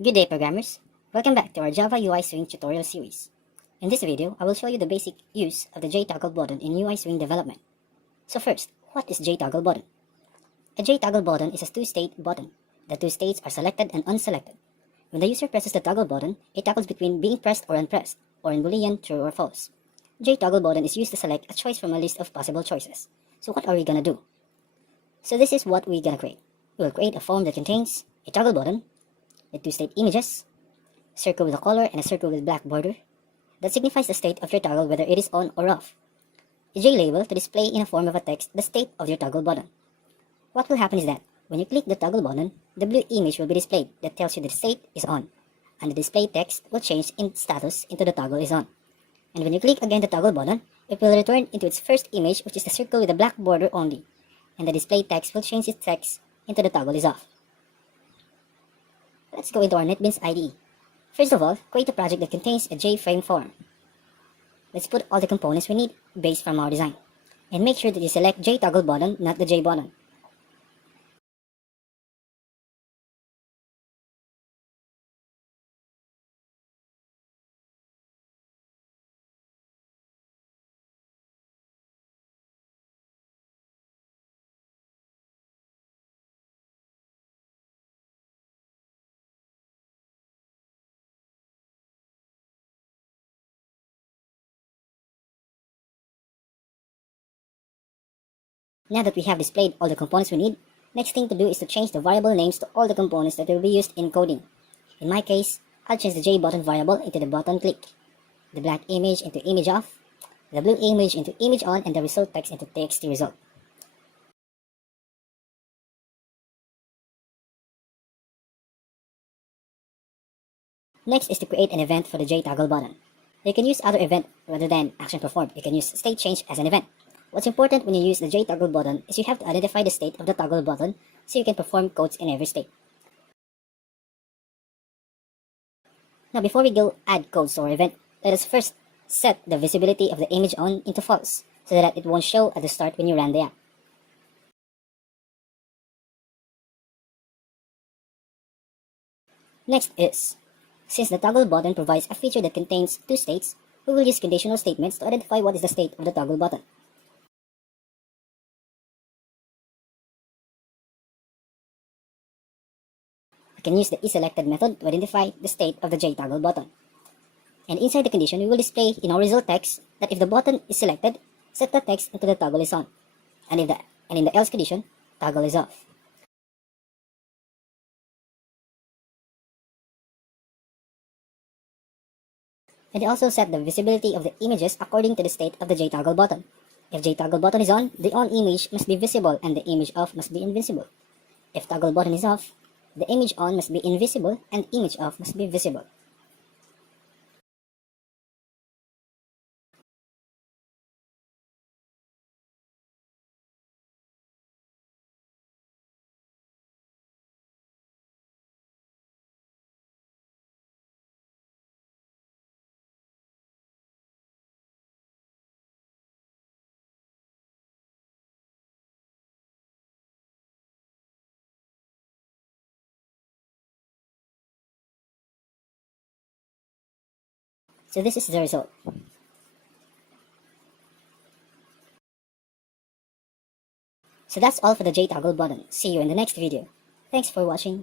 Good day, programmers. Welcome back to our Java UI Swing tutorial series. In this video, I will show you the basic use of the jToggleButton in UI Swing development. So first, what is jToggleButton? A jToggleButton is a two-state button. The two states are selected and unselected. When the user presses the toggle button, it toggles between being pressed or unpressed, or in Boolean, true or false. jToggleButton is used to select a choice from a list of possible choices. So what are we gonna do? So this is what we're gonna create. We will create a form that contains a toggle button, the two state images, circle with a color and a circle with black border that signifies the state of your toggle, whether it is on or off. A J label to display in a form of a text the state of your toggle button. What will happen is that when you click the toggle button, the blue image will be displayed that tells you the state is on, and the display text will change in status into the toggle is on. And when you click again the toggle button, it will return into its first image, which is the circle with the black border only, and the display text will change its text into the toggle is off. Let's go into our Netbeans IDE. First of all, create a project that contains a JFrame form. Let's put all the components we need based from our design. And make sure that you select jToggleButton, not the J button. Now that we have displayed all the components we need, next thing to do is to change the variable names to all the components that will be used in coding. In my case, I'll change the JButton variable into the button click, the black image into image off, the blue image into image on, and the result text into txt result. Next is to create an event for the jToggleButton. You can use other event rather than action performed. You can use state change as an event. What's important when you use the jToggleButton is you have to identify the state of the toggle button so you can perform codes in every state. Now before we go add codes to our event, let us first set the visibility of the image on into false so that it won't show at the start when you run the app. Next is, since the toggle button provides a feature that contains two states, we will use conditional statements to identify what is the state of the toggle button. We can use the isSelected method to identify the state of the jToggleButton. And inside the condition, we will display in our result text that if the button is selected, set the text into the toggle is on, and in the else condition, toggle is off. And also set the visibility of the images according to the state of the jToggleButton. If jToggleButton is on, the on image must be visible and the image off must be invisible. If toggle button is off, the image on must be invisible and image off must be visible. So this is the result. So that's all for the jToggleButton. See you in the next video. Thanks for watching.